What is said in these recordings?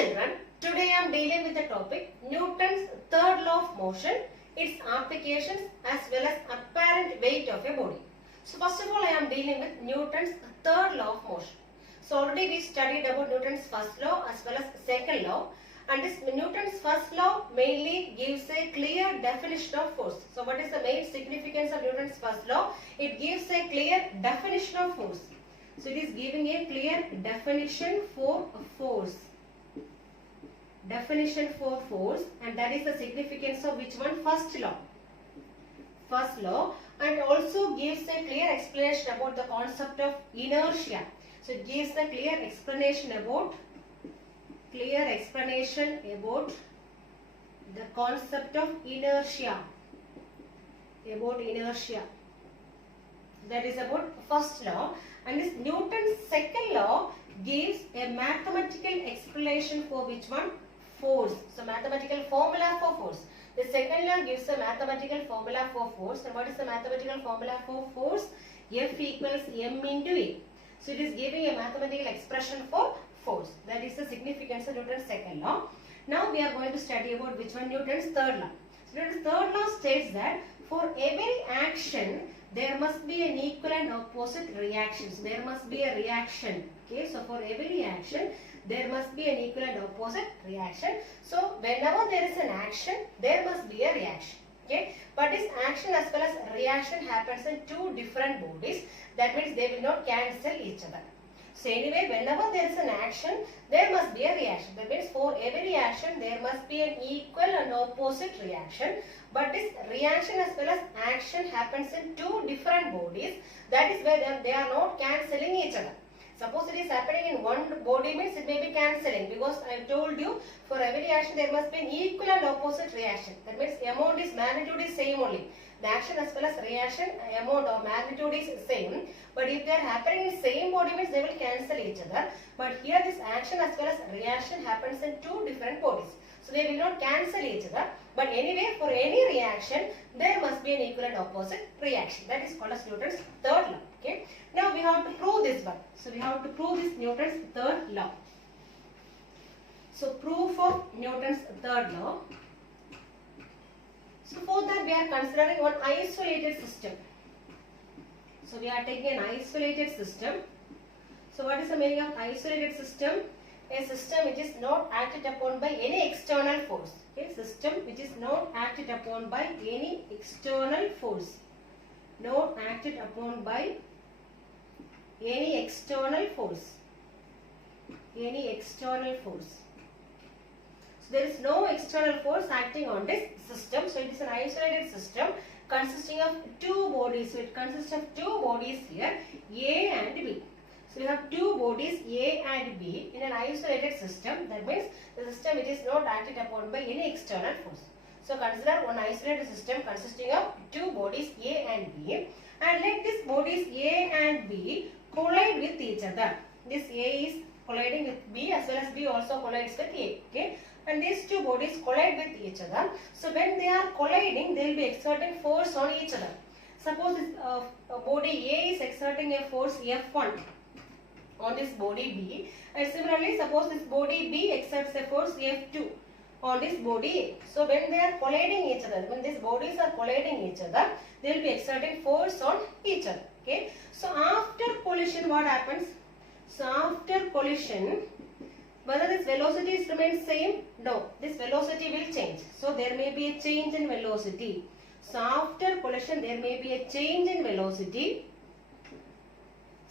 children, today I am dealing with the topic Newton's third law of motion, its applications as well as apparent weight of a body. So first of all I am dealing with Newton's third law of motion. So already we studied about Newton's first law as well as second law, and this Newton's first law mainly gives a clear definition of force. So what is the main significance of Newton's first law? It gives a clear definition of force. So it is giving a clear definition for force. Definition for force, and that is the significance of which one? First law. First law, and also gives a clear explanation about the concept of inertia. So it gives a clear explanation about the concept of inertia. About inertia. That is about first law. And this Newton's second law gives a mathematical explanation for which one? Force. So mathematical formula for force. The second law gives a mathematical formula for force. And what is the mathematical formula for force? F equals m into a. So it is giving a mathematical expression for force. That is the significance of Newton's second law. Now we are going to study about which one? Newton's third law. So Newton's third law states that for every action there must be an equal and opposite reaction. So there must be a reaction. Okay, so for every action there must be an equal and opposite reaction. So whenever there is an action, there must be a reaction. Okay, but this action as well as reaction happens in two different bodies. That means they will not cancel each other. So anyway, whenever there is an action, there must be a reaction. That means for every action, there must be an equal and opposite reaction. But this reaction as well as action happens in two different bodies. That is where they are not cancelling each other. Suppose it is happening in one body, means it may be cancelling, because I told you for every action there must be an equal and opposite reaction. That means amount is magnitude is same only. The action as well as reaction amount or magnitude is same. But if they are happening in same body, means they will cancel each other. But here this action as well as reaction happens in two different bodies. So they will not cancel each other. But anyway, for any reaction, there must be an equal and opposite reaction. That is called as Newton's third law. Okay. Now we have to prove this one. So we have to prove this Newton's third law. So proof of Newton's third law. So for that we are considering one isolated system. So we are taking an isolated system. So what is the meaning of isolated system? A system which is not acted upon by any external force. Okay, system which is not acted upon by any external force. Not acted upon by any external force. Any external force. So there is no external force acting on this system. So it is an isolated system consisting of two bodies. So it consists of two bodies here, A and B. So we have two bodies A and B in an isolated system. That means the system which is not acted upon by any external force. So consider one isolated system consisting of two bodies A and B, and let these bodies A and B collide with each other. This A is colliding with B as well as B also collides with A. Okay, and these two bodies collide with each other. So when they are colliding, they will be exerting force on each other. Suppose this body A is exerting a force F1 on this body B, and similarly suppose this body B exerts a force F2 on this body A. So when they are colliding each other, when these bodies are colliding each other, they will be exerting force on each other. Okay. So after collision, what happens? So after collision, whether this velocity remains same? No, this velocity will change. So there may be a change in velocity. So after collision, there may be a change in velocity.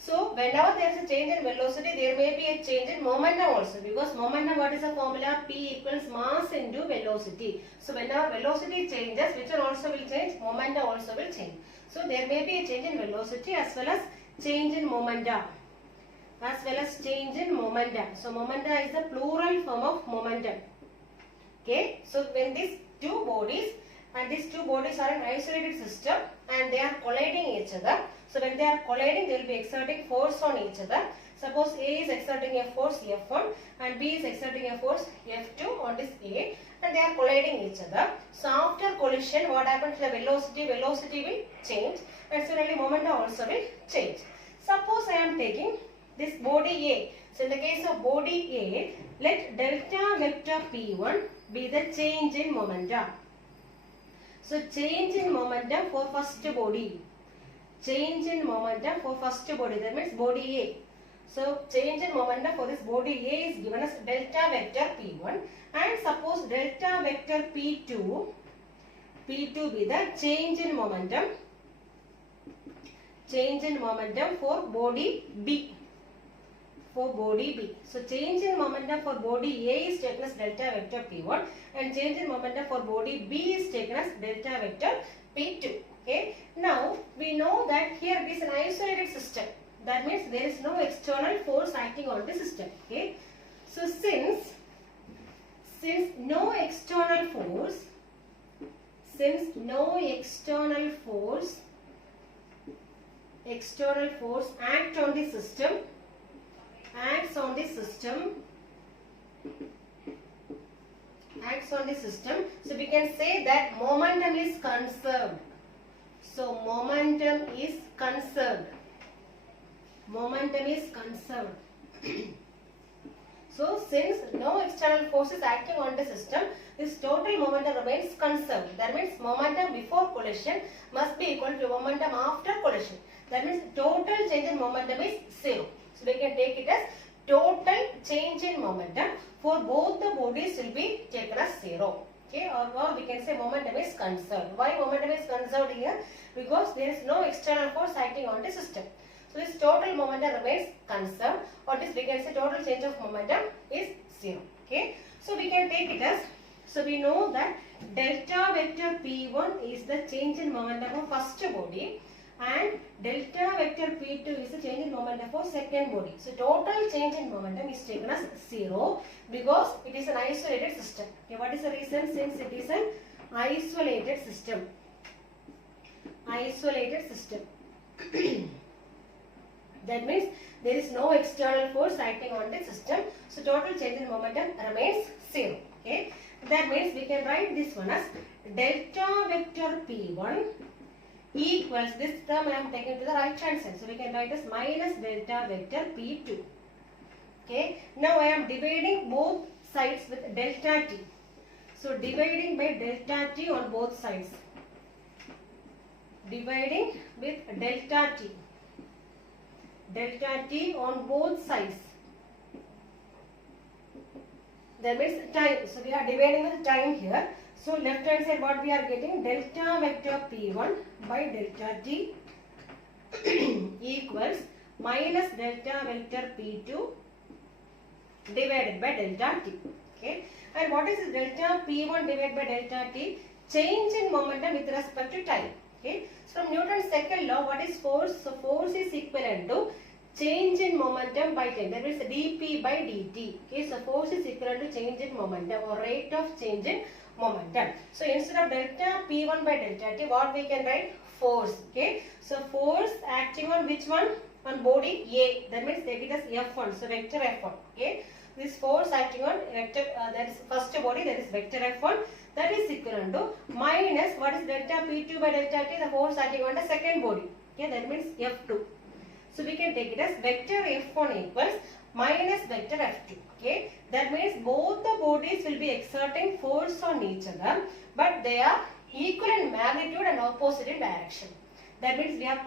So whenever there is a change in velocity, there may be a change in momentum also, because momentum, what is the formula? P equals mass into velocity. So whenever velocity changes, which one also will change? Momentum also will change. So there may be a change in velocity as well as change in momentum. So momentum is the plural form of momentum. Okay. So when these two bodies are an isolated system and they are colliding each other. So when they are colliding, they will be exerting force on each other. Suppose A is exerting a force F1 and B is exerting a force F2 on this A, and they are colliding each other. So after collision, what happens to the velocity? Velocity will change, and similarly momentum also will change. Suppose I am taking this body A. So in the case of body A, let delta vector P1 be the change in momentum. So change in momentum for first body. Change in momentum for first body, that means body A. So change in momentum for this body A is given as delta vector P1, and suppose delta vector P2 be the change in momentum for body B. For body B. So change in momentum for body A is taken as delta vector P1, and change in momentum for body B is taken as delta vector P2. Okay. Now we know that here it is an isolated system. That means there is no external force acting on the system. Okay. So since no external force acts on the system, so we can say that momentum is conserved. So momentum is conserved. So since no external force is acting on the system, this total momentum remains conserved. That means momentum before collision must be equal to momentum after collision. That means total change in momentum is 0. So we can take it as total change in momentum for both the bodies will be taken as 0. Okay, or we can say momentum is conserved. Why momentum is conserved here? Because there is no external force acting on the system. So this total momentum remains conserved, or this we can say total change of momentum is 0. Okay, so we can take it as, so we know that delta vector P1 is the change in momentum of first body, and delta vector P2 is the change in momentum for second body. So total change in momentum is taken as 0 because it is an isolated system. Okay, what is the reason? Since it is an isolated system. That means there is no external force acting on the system. So total change in momentum remains 0. Okay, that means we can write this one as delta vector P1 equals, this term I am taking to the right hand side. So we can write as minus delta vector P2. Okay, now I am dividing both sides with delta T. So dividing by delta T on both sides. Dividing with delta T. Delta T on both sides. That means time. So we are dividing with time here. So left hand side what we are getting, delta vector P1 by delta T equals minus delta vector P2 divided by delta T. Okay, and what is delta P1 divided by delta T? Change in momentum with respect to time. Okay, so from Newton's second law, what is force? So force is equivalent to change in momentum by time. That means dP by dt. Okay, so force is equivalent to change in momentum or rate of change in momentum. So instead of delta P1 by delta T, what we can write? Force. Okay, so force acting on which one? On body A. That means take it as F1. So vector F1. Okay, this force acting on vector that is first body, that is vector F1, that is equivalent to minus what is delta P2 by delta T, the force acting on the second body. Okay, that means F2. So we can take it as vector F1 equals minus vector F2. Okay, that means both the bodies will be exerting force on each other, but they are equal in magnitude and opposite in direction. That means we are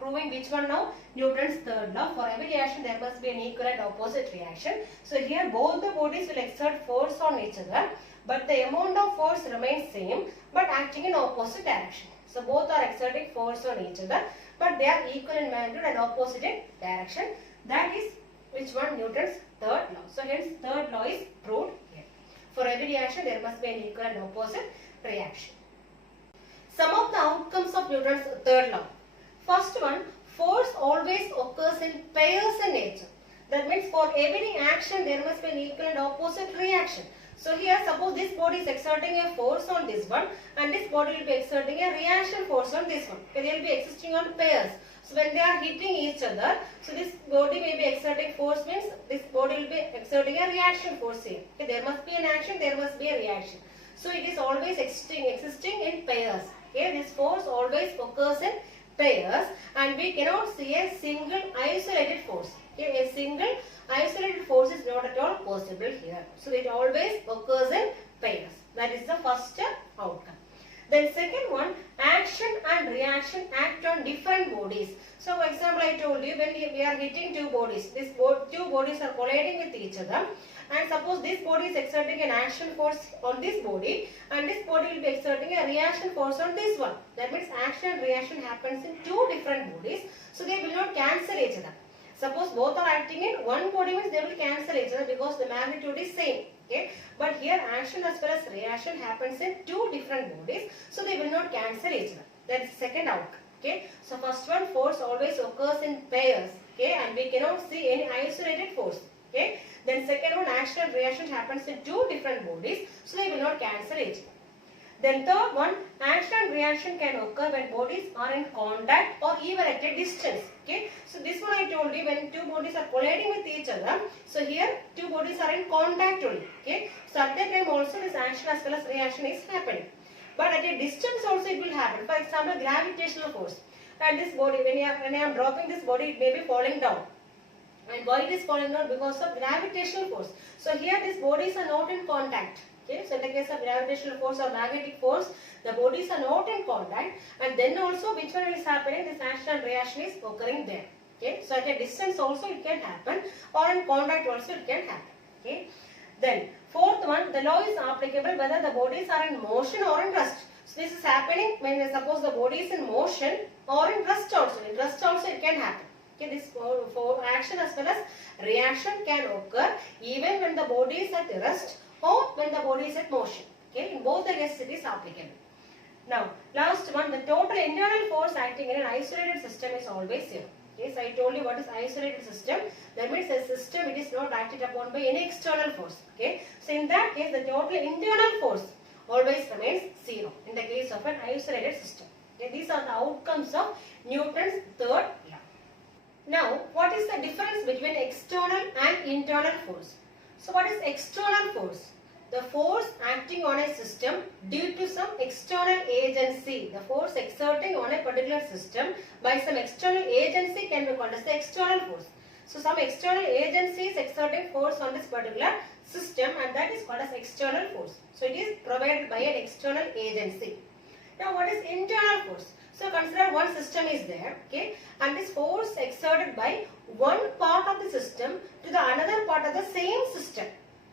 proving which one now? Newton's third law. For every reaction there must be an equal and opposite reaction. So here both the bodies will exert force on each other, but the amount of force remains same but acting in opposite direction. So both are exerting force on each other, but they are equal in magnitude and opposite in direction. That is which one? Newton's third law. So hence third law is proved here. For every reaction there must be an equal and opposite reaction. Some of the outcomes of Newton's third law. First one, force always occurs in pairs in nature. That means for every action there must be an equal and opposite reaction. So here suppose this body is exerting a force on this one and this body will be exerting a reaction force on this one. Okay, they will be existing on pairs. So when they are hitting each other, so this body may be exerting force, means this body will be exerting a reaction force here. Okay, there must be an action, there must be a reaction. So it is always existing in pairs. Okay, this force always occurs in pairs, and we cannot see a single isolated force. Okay, a single isolated force is not at all possible here. So it always occurs in pairs. That is the first outcome. Then second one, action and reaction act on different bodies. So for example, I told you when we are hitting two bodies, these two bodies are colliding with each other, and suppose this body is exerting an action force on this body, and this body will be exerting a reaction force on this one. That means action and reaction happens in two different bodies, so they will not cancel each other. Suppose both are acting in one body, means they will cancel each other because the magnitude is same. Okay, but here action as well as reaction happens in two different bodies, so they will not cancel each other. That is second outcome. Okay, so first one, force always occurs in pairs. Okay, and we cannot see any isolated force. Okay, then second one, action and reaction happens in two different bodies, so they will not cancel each other. Then third one, action and reaction can occur when bodies are in contact or even at a distance. Okay, so this one I told you, when two bodies are colliding with each other. So here two bodies are in contact only. Okay, so at that time also this action as well as reaction is happening. But at a distance also it will happen. For example, gravitational force. And this body, when I am dropping this body, it may be falling down. And why it is falling down? Because of gravitational force. So here these bodies are not in contact. Okay, so in the case of gravitational force or magnetic force, the bodies are not in contact, and then also which one is happening? This action and reaction is occurring there. Okay, so at a distance also it can happen, or in contact also it can happen. Okay, then fourth one, the law is applicable whether the bodies are in motion or in rest. So this is happening when suppose the body is in motion or in rest also. In rest also it can happen. Okay, this for action as well as reaction can occur even when the body is at rest or when the body is at motion. Okay, in both the cases it is applicable. Now, last one, the total internal force acting in an isolated system is always zero. Okay, so I told you what is isolated system. That means a system, it is not acted upon by any external force. Okay, so in that case the total internal force always remains zero in the case of an isolated system. Okay, these are the outcomes of Newton's third law. Now, what is the difference between external and internal force? So what is external force? The force acting on a system due to some external agency. The force exerting on a particular system by some external agency can be called as the external force. So some external agency is exerting force on this particular system, and that is called as external force. So it is provided by an external agency. Now what is internal force? So consider one system is there, okay, and this force exerted by one part of the system to the another part of the same system.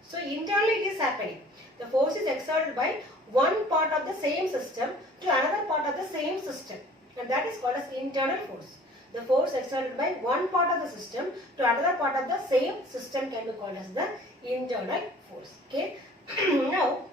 So internally it is happening. The force is exerted by one part of the same system to another part of the same system, and that is called as internal force. The force exerted by one part of the system to another part of the same system can be called as the internal force. Okay. Now,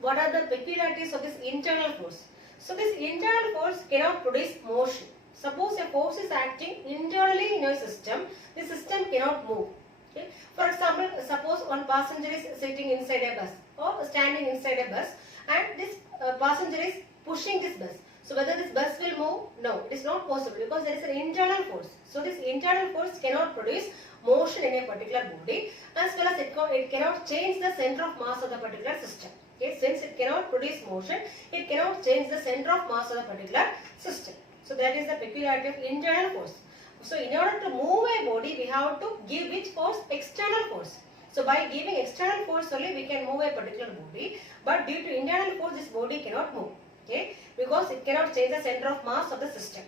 what are the peculiarities of this internal force? So this internal force cannot produce motion. Suppose a force is acting internally in a system, the system cannot move. Okay. For example, suppose one passenger is sitting inside a bus or standing inside a bus, and this passenger is pushing this bus. So whether this bus will move? No, it is not possible because there is an internal force. So this internal force cannot produce motion in a particular body, as well as it cannot change the center of mass of the particular system. Okay, since it cannot produce motion, it cannot change the center of mass of the particular system. So that is the peculiarity of internal force. So in order to move a body, we have to give which force? External force. So by giving external force only we can move a particular body, but due to internal force this body cannot move. Okay, because it cannot change the center of mass of the system.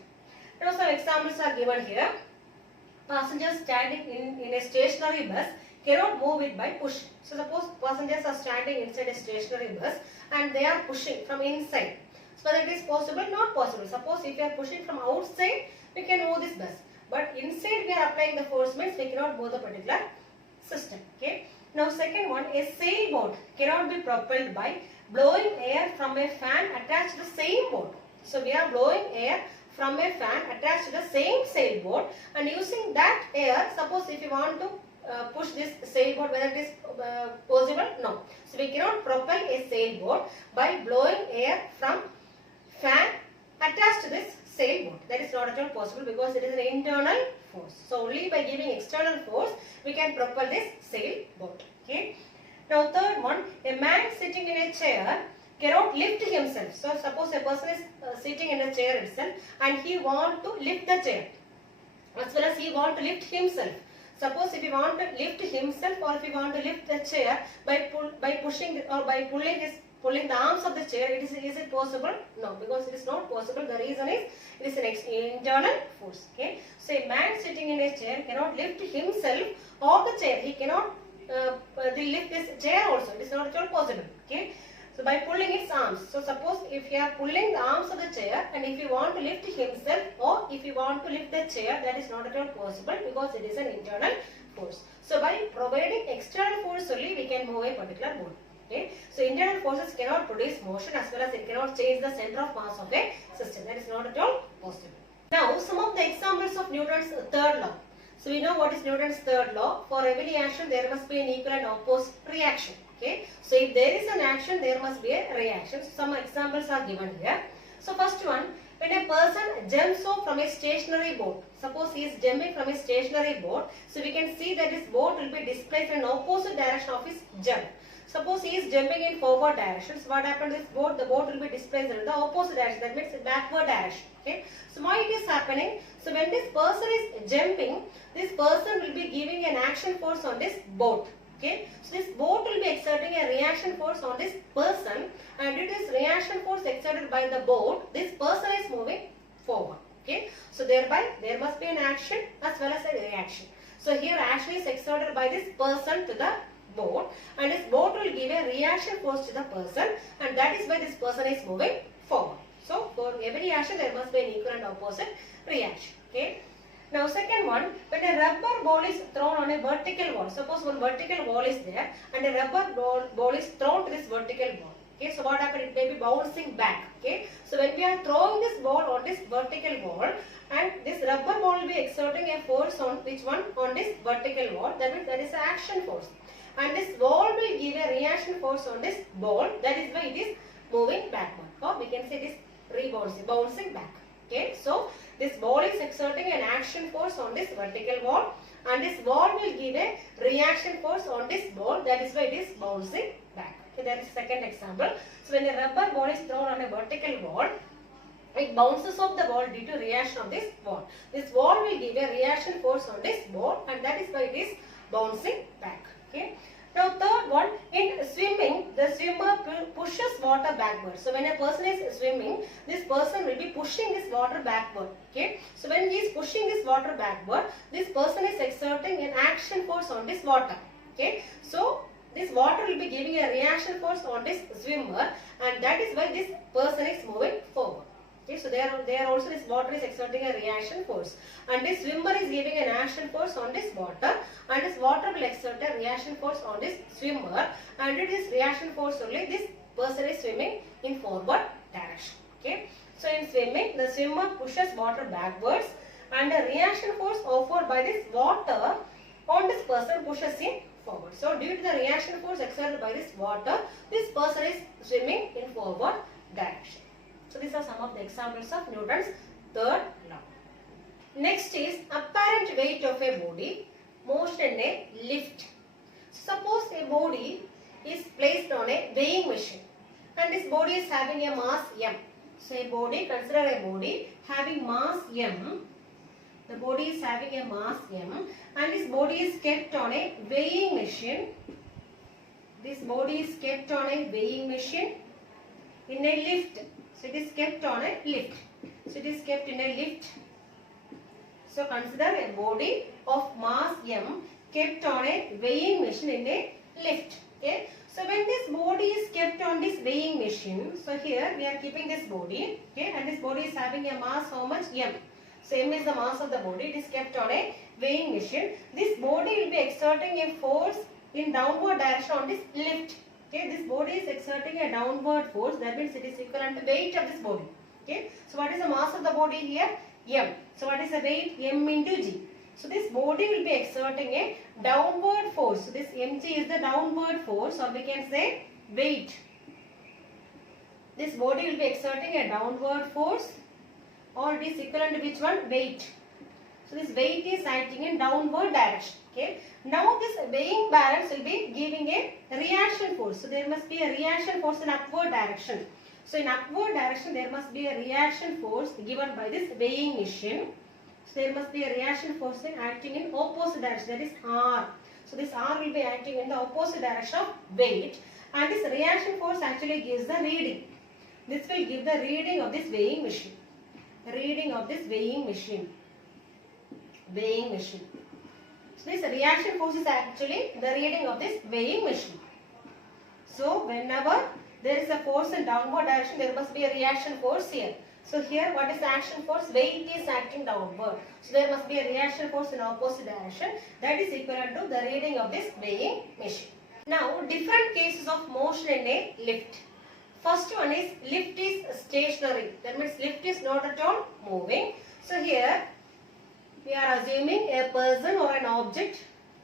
Now some examples are given here. Passengers standing in a stationary bus cannot move it by pushing. So suppose passengers are standing inside a stationary bus and they are pushing from inside. So whether it is possible? Not possible. Suppose if you are pushing from outside, we can move this bus. But inside we are applying the force, means we cannot move the particular system. Okay. Now second one, a sailboat cannot be propelled by blowing air from a fan attached to the same boat. So we are blowing air from a fan attached to the same sailboat, and using that air, suppose if you want to push this sailboat, whether it is possible? No. So we cannot propel a sailboat by blowing air from fan attached to this sailboat. That is not at all possible because it is an internal force. So only by giving external force we can propel this sailboat. Okay. Now third one, a man sitting in a chair cannot lift himself. So suppose a person is sitting in a chair itself and he want to lift the chair, as well as he want to lift himself. Suppose if he want to lift himself or if he want to lift the chair by pushing or by pulling the arms of the chair, is it possible? No, because it is not possible. The reason is it is an internal force. Okay, so a man sitting in a chair cannot lift himself or the chair. He cannot lift this chair also. It is not at all possible. Okay. So by pulling its arms. So suppose if you are pulling the arms of the chair and if you want to lift himself or if you want to lift the chair, that is not at all possible because it is an internal force. So by providing external force only we can move a particular body. Okay. So internal forces cannot produce motion as well as it cannot change the center of mass of a system. That is not at all possible. Now some of the examples of Newton's third law. So we know what is Newton's third law. For every action there must be an equal and opposite reaction. Okay. So if there is an action, there must be a reaction. So some examples are given here. So first one, when a person jumps off from a stationary boat, suppose he is jumping from a stationary boat, so we can see that his boat will be displaced in opposite direction of his jump. Suppose he is jumping in forward direction, so what happens is the boat will be displaced in the opposite direction, that means backward direction. Okay. So why it is happening? So when this person is jumping, this person will be giving an action force on this boat. Okay, so this boat will be exerting a reaction force on this person, and due to this reaction force exerted by the boat, this person is moving forward. Okay, so thereby there must be an action as well as a reaction. So here action is exerted by this person to the boat, and this boat will give a reaction force to the person, and that is why this person is moving forward. So for every action there must be an equal and opposite reaction. Okay. Now second one, when a rubber ball is thrown on a vertical wall, suppose one vertical wall is there and a rubber ball is thrown to this vertical wall. Okay, so what happens? It may be bouncing back. Okay, so when we are throwing this ball on this vertical wall and this rubber ball will be exerting a force on which one? On this vertical wall, that means that is an action force. And this ball will give a reaction force on this ball, that is why it is moving backward, or we can say it is rebounding, bouncing back. Okay, so this ball is exerting an action force on this vertical wall and this ball will give a reaction force on this ball, that is why it is bouncing back. Okay, that is second example. So when a rubber ball is thrown on a vertical wall, it bounces off the wall due to reaction of this wall. This wall will give a reaction force on this ball and that is why it is bouncing back. Okay. Now third one, in swimming, the swimmer pushes water backward. So when a person is swimming, this person will be pushing this water backward. Okay. So when he is pushing this water backward, this person is exerting an action force on this water. Okay. So this water will be giving a reaction force on this swimmer and that is why this person is moving forward. Okay, so there also this water is exerting a reaction force and this swimmer is giving an action force on this water and this water will exert a reaction force on this swimmer and due to this reaction force only this person is swimming in forward direction. Okay, so in swimming the swimmer pushes water backwards and the reaction force offered by this water on this person pushes him forward. So due to the reaction force exerted by this water, this person is swimming in forward direction. So these are some of the examples of Newton's third law. Next is apparent weight of a body, motion in a lift. So suppose a body is placed on a weighing machine and this body is having a mass m. So a body, consider a body having mass m. The body is having a mass m and this body is kept on a weighing machine. This body is kept on a weighing machine in a lift. So it is kept on a lift. So it is kept in a lift. So consider a body of mass m kept on a weighing machine in a lift. Okay. So when this body is kept on this weighing machine, so here we are keeping this body. Okay, and this body is having a mass how much? M. So m is the mass of the body. It is kept on a weighing machine. This body will be exerting a force in downward direction on this lift. Okay, this body is exerting a downward force, that means it is equivalent to weight of this body. Okay, so what is the mass of the body here? M. So what is the weight? M into G. So this body will be exerting a downward force. So this mg is the downward force, or we can say weight. This body will be exerting a downward force, or it is equivalent to which one? Weight. So this weight is acting in downward direction. Okay. Now this weighing balance will be giving a reaction force. So there must be a reaction force in upward direction. So in upward direction there must be a reaction force given by this weighing machine. So there must be a reaction force acting in opposite direction, that is R. So this R will be acting in the opposite direction of weight, and this reaction force actually gives the reading. This will give the reading of this weighing machine. Reading of this weighing machine. Weighing machine. So this reaction force is actually the reading of this weighing machine. So whenever there is a force in downward direction, there must be a reaction force here. So here what is the action force? Weight is acting downward. So there must be a reaction force in opposite direction, that is equivalent to the reading of this weighing machine. Now different cases of motion in a lift. First one is lift is stationary. That means lift is not at all moving. So here we are assuming a person or an object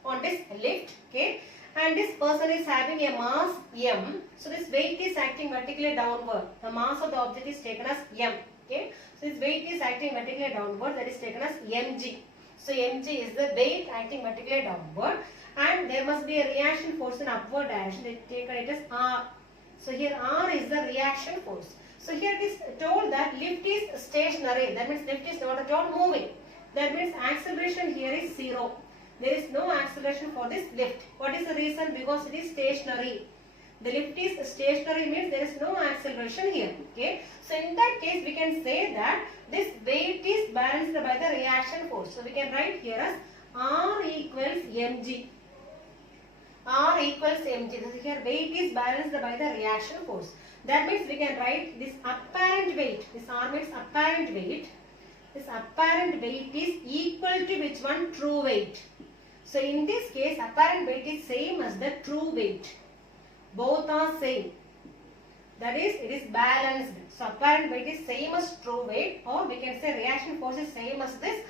on this lift, okay, and this person is having a mass m. So this weight is acting vertically downward. The mass of the object is taken as m, okay. So this weight is acting vertically downward, that is taken as mg. So mg is the weight acting vertically downward, and there must be a reaction force in upward direction. They take it as R. So here R is the reaction force. So here it is told that lift is stationary. That means lift is not at all moving. That means acceleration here is 0. There is no acceleration for this lift. What is the reason? Because it is stationary. The lift is stationary means there is no acceleration here. Okay. So in that case we can say that this weight is balanced by the reaction force. So we can write here as R equals mg. R equals mg. So here weight is balanced by the reaction force. That means we can write this apparent weight. This R means apparent weight. This apparent weight is equal to which one? True weight. So in this case apparent weight is same as the true weight. Both are same. That is, it is balanced. So apparent weight is same as true weight, or we can say reaction force is same as this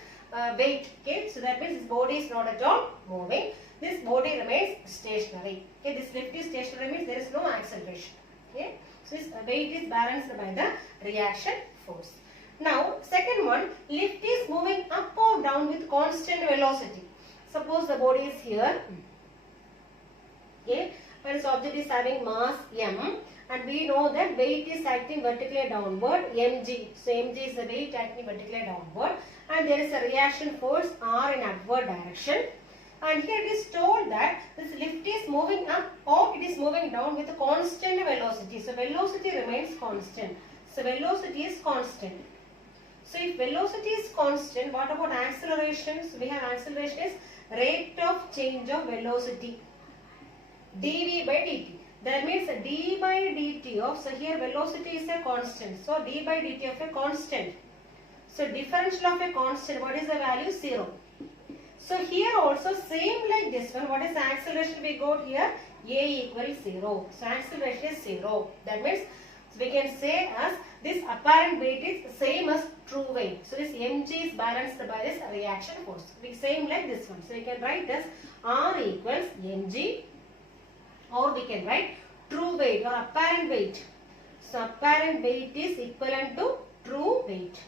weight. Okay. So that means this body is not at all moving. This body remains stationary. Okay. This lift is stationary means there is no acceleration. Okay. So this weight is balanced by the reaction force. Now second one, lift is moving up or down with constant velocity. Suppose the body is here. Okay. And this object is having mass m, and we know that weight is acting vertically downward, mg. So mg is the weight acting vertically downward, and there is a reaction force R in upward direction. And here it is told that this lift is moving up or it is moving down with a constant velocity. So velocity remains constant. So velocity is constant. So if velocity is constant, what about acceleration? So we have acceleration is rate of change of velocity, dv by dt. That means d by dt of, so here velocity is a constant. So d by dt of a constant. So differential of a constant, what is the value? 0. So here also same like this one. What is the acceleration we got here? A equals 0. So acceleration is 0. That means we can say as this apparent weight is same as true weight. So this mg is balanced by this reaction force. We same like this one. So we can write as R equals mg, or we can write true weight or apparent weight. So apparent weight is equivalent to true weight.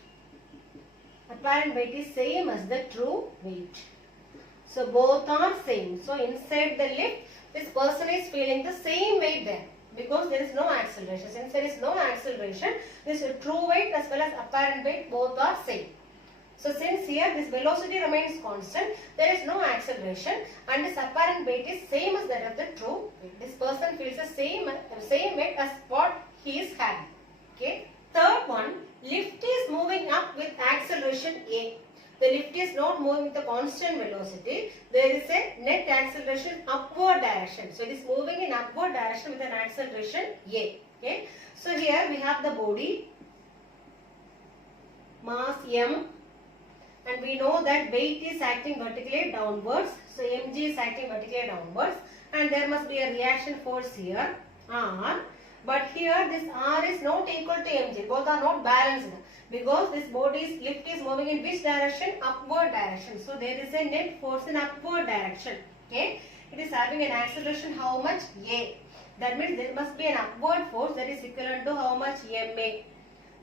Apparent weight is same as the true weight. So both are same. So inside the lift, this person is feeling the same weight there, because there is no acceleration. Since there is no acceleration, this true weight as well as apparent weight both are same. So since here this velocity remains constant, there is no acceleration, and this apparent weight is same as that of the true weight. This person feels the same weight as what he is having. Okay. Third one, lift is moving up with acceleration A. The lift is not moving with a constant velocity. There is a net acceleration upward direction. So it is moving in upward direction with an acceleration A. Okay. So here we have the body, mass m, and we know that weight is acting vertically downwards. So mg is acting vertically downwards, and there must be a reaction force here, R. But here this R is not equal to mg. Both are not balanced, because this body's lift is moving in which direction? Upward direction. So there is a net force in upward direction. Okay. It is having an acceleration how much? A. That means there must be an upward force that is equivalent to how much? Ma.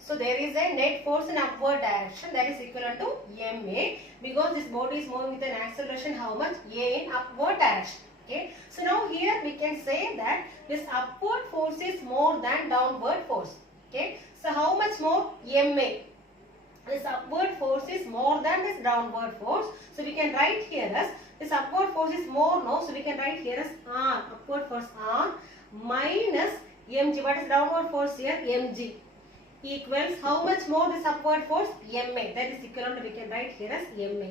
So there is a net force in upward direction that is equivalent to ma, because this body is moving with an acceleration how much? A in upward direction. Okay. So now here we can say that this upward force is more than downward force. Okay. So how much more? Ma. This upward force is more than this downward force. So we can write here as this upward force is more, no? So we can write here as R, upward force R minus mg. What is downward force here? Mg equals how much more this upward force? Ma. That is equivalent to, we can write here as ma.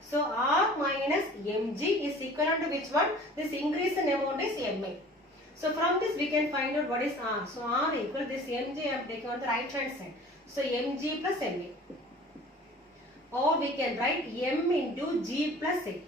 So R minus mg is equivalent to which one? This increase in amount is ma. So from this we can find out what is R. So R equal this mg I am taking on the right hand side. So mg plus ma. Or we can write m into g plus a.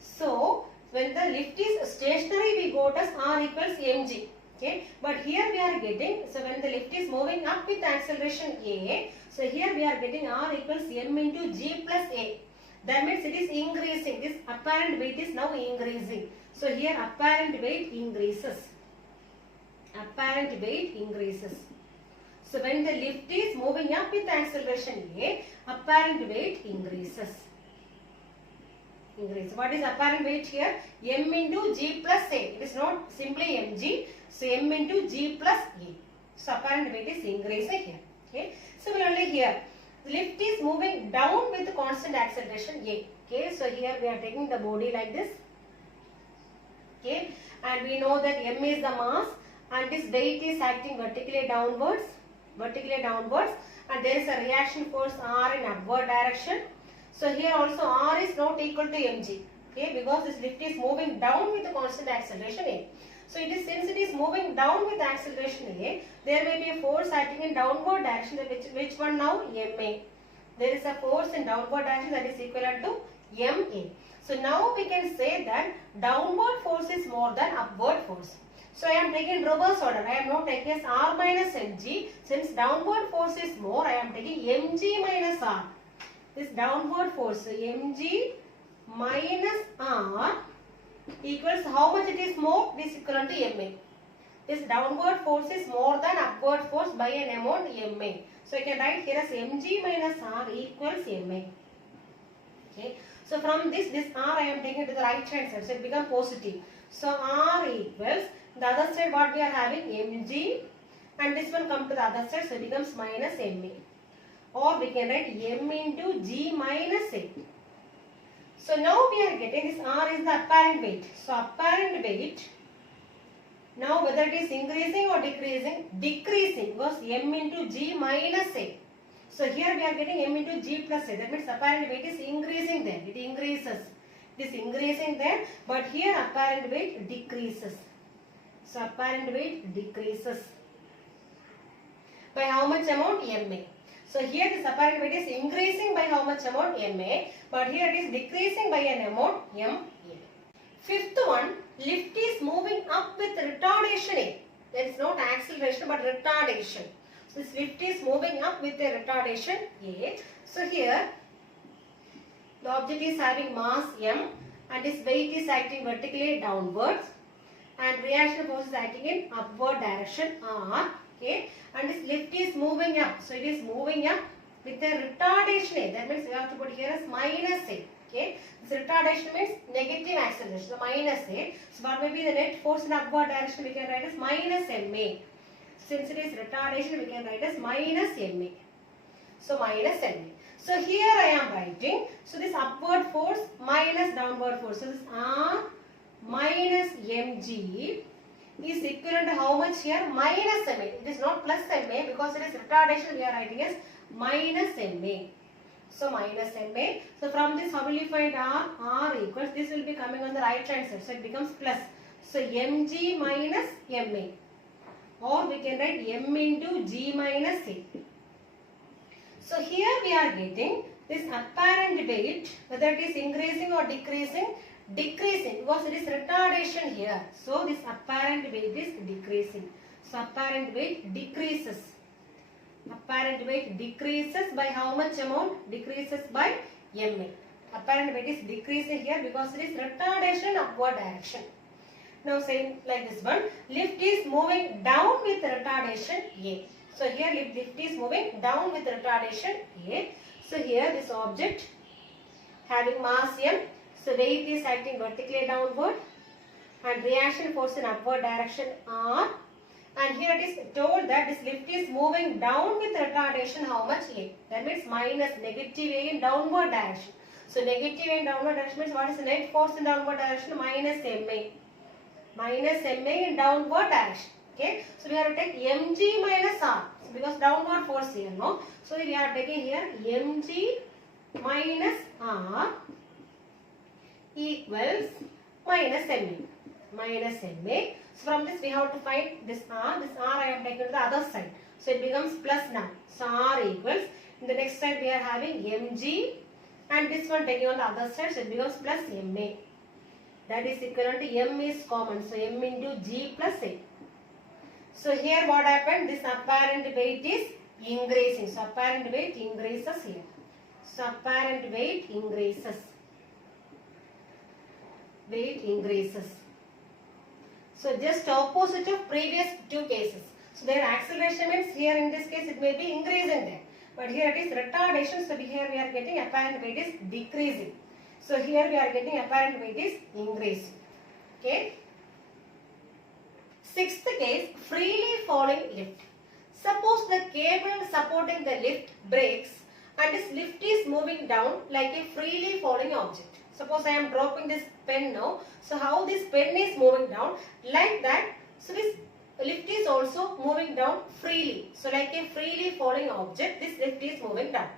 So when the lift is stationary we got as R equals mg. Okay, but here we are getting, so when the lift is moving up with acceleration a, so here we are getting R equals m into g plus a. That means it is increasing. This apparent weight is now increasing. So here apparent weight increases. Apparent weight increases. So when the lift is moving up with acceleration a, apparent weight increases. What is apparent weight here? M into g plus a. It is not simply mg. So m into g plus a. So apparent weight is increasing here. Okay. Similarly here, the lift is moving down with constant acceleration a. Okay. So here we are taking the body like this. Okay. And we know that m is the mass and this weight is acting vertically downwards. And there is a reaction force R in upward direction. So here also R is not equal to mg. Okay. Because this lift is moving down with the constant acceleration a. So it is, since it is moving down with acceleration a, there may be a force acting in downward direction. Which one now? ma. There is a force in downward direction that is equivalent to ma. So now we can say that downward force is more than upward force. So I am taking reverse order. I am not taking as R minus mg. Since downward force is more, I am taking mg minus R. This downward force, so mg minus R equals how much it is more? This is equivalent to ma. This downward force is more than upward force by an amount ma. So I can write here as mg minus R equals ma. Okay. So from this R I am taking to the right hand side. So it becomes positive. So R equals, the other side what we are having? Mg, and this one come to the other side. So it becomes minus ma. Or we can write m into g minus a. So now we are getting this R is the apparent weight. So apparent weight, now whether it is increasing or decreasing? Decreasing, because m into g minus a. So here we are getting m into g plus a. That means apparent weight is increasing there. It increases. It is increasing there, but here apparent weight decreases. So apparent weight decreases. By how much amount? ma. So here this apparent weight is increasing by how much amount? ma. But here it is decreasing by an amount ma. Fifth one, lift is moving up with retardation a. There is not acceleration but retardation. So this lift is moving up with a retardation a. So here the object is having mass m and its weight is acting vertically downwards and reaction force is acting in upward direction r. Okay, and this lift is moving up. So it is moving up with a retardation a. That means we have to put here as minus a. Okay, this retardation means negative acceleration. So minus a. So what may be the net force in upward direction? We can write as minus ma. Since it is retardation, we can write as minus ma. So minus ma. So here I am writing. So this upward force minus downward force. So this R minus mg is equivalent to how much here? Minus ma. It is not plus ma because it is retardation. We are writing as minus ma. So minus ma. So from this, how will you find R? R equals, this will be coming on the right hand side. So it becomes plus. So mg minus ma. Or we can write m into g minus a. So here we are getting this apparent weight, whether it is increasing or decreasing. Decreasing because it is retardation here. So this apparent weight is decreasing. So apparent weight decreases. Apparent weight decreases by how much amount? Decreases by ma. Apparent weight is decreasing here because it is retardation upward direction. Now saying like this one, lift is moving down with retardation a. So here lift is moving down with retardation A. So here this object having mass M, so weight is acting vertically downward and reaction force in upward direction R. And here it is told that this lift is moving down with retardation how much A? That means minus negative A in downward direction. So negative A in downward direction means what is the net force in downward direction? Minus MA. Minus MA in downward direction. Okay. So we have to take mg minus R. So because downward force here, no? So we are taking here mg minus R equals minus MA. Minus MA. So from this we have to find this R. This R I have taken to the other side. So it becomes plus now. So R equals. In the next side we are having mg and this one taking on the other side. So it becomes plus MA. That is equivalent to M is common. So M into G plus A. So here what happened? This apparent weight is increasing. So apparent weight increases here. So apparent weight increases. Weight increases. So just opposite of previous two cases. So their acceleration means here in this case it may be increasing there. But here it is retardation. So here we are getting apparent weight is decreasing. So here we are getting apparent weight is increasing. Okay. Sixth case, freely falling lift. Suppose the cable supporting the lift breaks and this lift is moving down like a freely falling object. Suppose I am dropping this pen now. So how this pen is moving down? Like that. So this lift is also moving down freely. So like a freely falling object, this lift is moving down.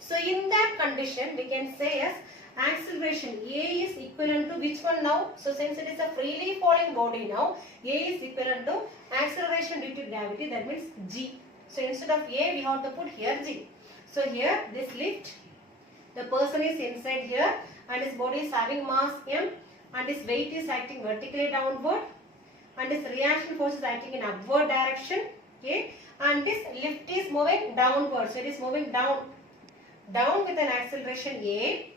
So in that condition, we can say as acceleration A is equivalent to which one now? So since it is a freely falling body now, A is equivalent to acceleration due to gravity, that means G. So instead of A, we have to put here G. So here this lift, the person is inside here and his body is having mass M and his weight is acting vertically downward and this reaction force is acting in upward direction. Okay, and this lift is moving downward. So it is moving down with an acceleration A.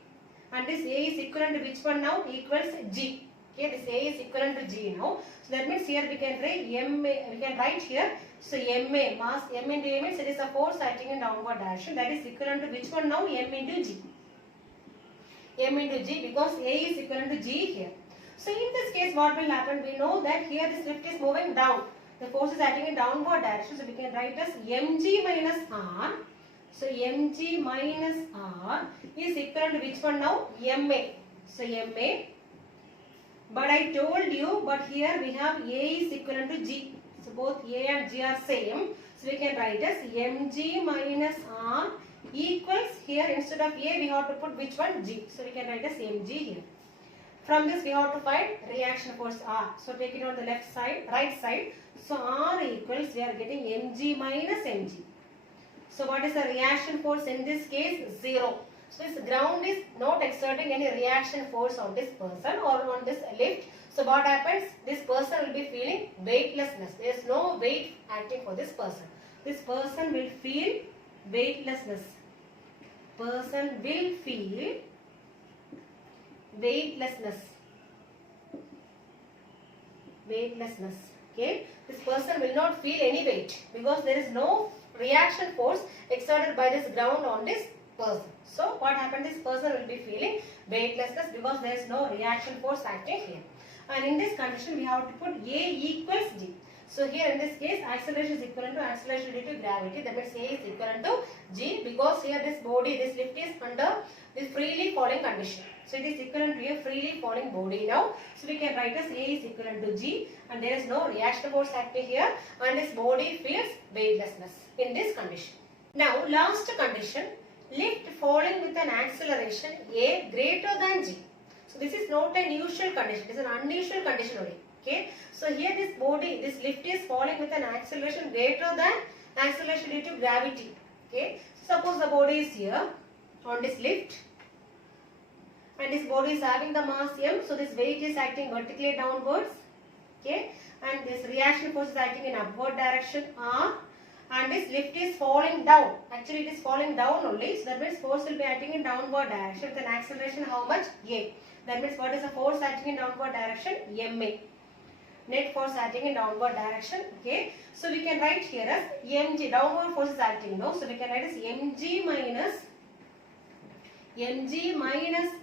And this A is equivalent to which one now? Equals G. Okay, this A is equivalent to G now. So that means here we can write MA, we can write here. So MA, mass M into A means it is a force acting in downward direction. That is equivalent to which one now? M into G. M into G because A is equivalent to G here. So in this case what will happen? We know that here this lift is moving down. The force is acting in downward direction. So we can write as mg minus R. So mg minus R is equivalent to which one now? MA. So MA. But I told you, but here we have A is equivalent to G. So both A and G are same. So we can write as mg minus R equals here instead of A we have to put which one? G. So we can write as mg here. From this we have to find reaction force R. So take it on the left side, right side. So R equals, we are getting mg minus mg. So what is the reaction force in this case? 0. So this ground is not exerting any reaction force on this person or on this lift. So what happens? This person will be feeling weightlessness. There is no weight acting for this person. This person will feel weightlessness. Person will feel weightlessness. Weightlessness. Okay. This person will not feel any weight because there is no reaction force exerted by this ground on this person. So what happens? This person will be feeling weightlessness because there is no reaction force acting here. And in this condition we have to put A equals G. So here in this case acceleration is equivalent to acceleration due to gravity. That means A is equivalent to G because here this body, this lift is under this freely falling condition. So it is equivalent to a freely falling body now. So we can write as A is equivalent to G and there is no reaction force acting here and this body feels weightlessness in this condition. Now last condition, lift falling with an acceleration A greater than G. So this is not an usual condition, it is an unusual condition only. Okay. So here this body, this lift is falling with an acceleration greater than acceleration due to gravity. Okay. So suppose the body is here on this lift and this body is having the mass M. So this weight is acting vertically downwards. Okay. And this reaction force is acting in upward direction R. And this lift is falling down. Actually it is falling down only. So that means force will be acting in downward direction with an acceleration how much? A. That means what is the force acting in downward direction? MA. net force acting in downward direction. Okay, so we can write here as mg, downward force is acting, no, so we can write as mg minus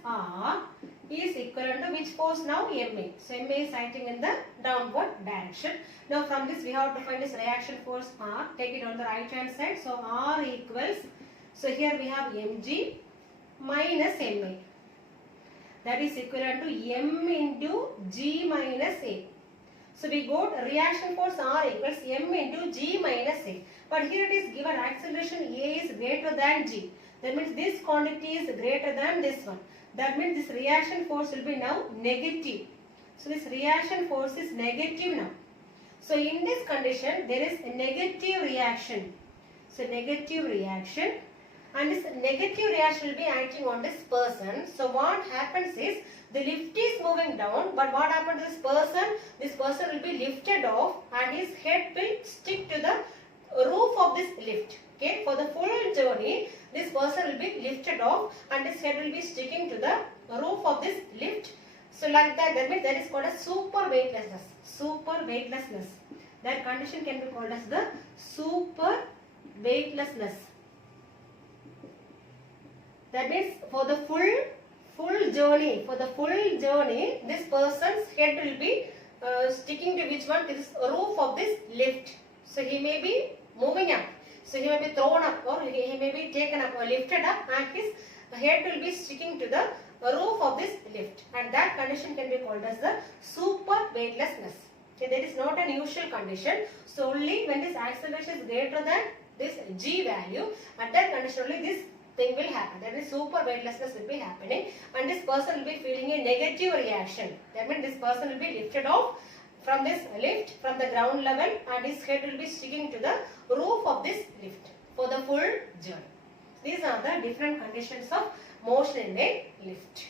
r is equivalent to which force now? Ma. So ma is acting in the downward direction. Now from this we have to find this reaction force r. Take it on the right hand side. So r equals, so here we have mg minus ma. That is equivalent to m into g minus a. So we got reaction force r equals m into g minus a. But here it is given acceleration a is greater than g. That means this quantity is greater than this one. That means this reaction force will be now negative. So this reaction force is negative now. So in this condition there is a negative reaction. So negative reaction, and this negative reaction will be acting on this person. So what happens is the lift is moving down, but what happens to this person? This person will be lifted off and his head will stick to the roof of this lift. Okay, for the full journey this person will be lifted off and his head will be sticking to the roof of this lift. So like that, that means that is called as super weightlessness. Super weightlessness. That condition can be called as the super weightlessness. That means for the full journey, this person's head will be sticking to which one? To this roof of this lift. So he may be moving up. So he may be thrown up, or he may be taken up or lifted up, and his head will be sticking to the roof of this lift. And that condition can be called as the super weightlessness. Okay, that is not an usual condition. So only when this acceleration is greater than this g value, at that condition only this thing will happen. That is super weightlessness will be happening, and this person will be feeling a negative reaction. That means this person will be lifted off from this lift, from the ground level, and his head will be sticking to the roof of this lift for the full journey. These are the different conditions of motion in a lift.